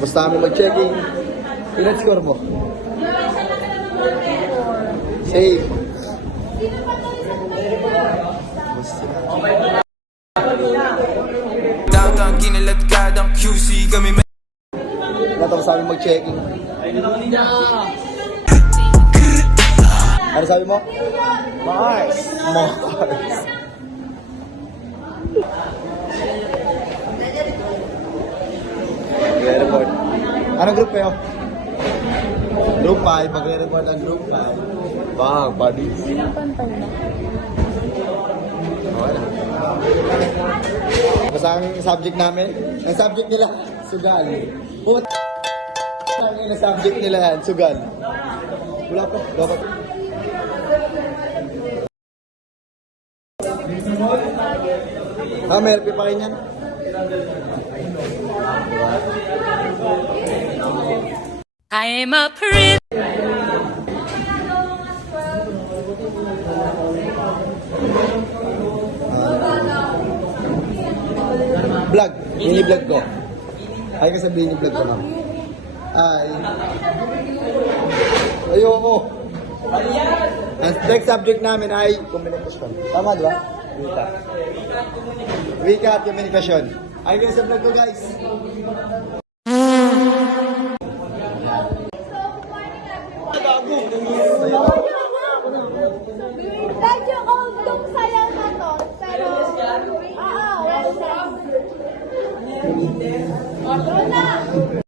Tapos namin mag-checking. Ilan score mo? Save. Dagang kinaladkadang QC kami. Tapos namin mag-checking. Ano sabi mo? Mars. Mars. Mag-report. Anong group kayo? Group 5. Mag-report ang group 5. Bang, buddy. Pinapantay na. Okay na. Basta ang subject namin, ang subject nila, sugal. Ang subject nila yan, sugal. Wala pa, dapat. May LP pa rin yan. I'm a prince. Vlog, mini-vlog ko. Ay, kasabihin yung vlog ko na. Ay. Ayoko. Ang next subject namin ay communication. Tama, di ba? Wika. Wika at communication. Ay, guys, sa vlog ko, guys. Medyo old yung sayaw na to, pero... Oo, well done. Una!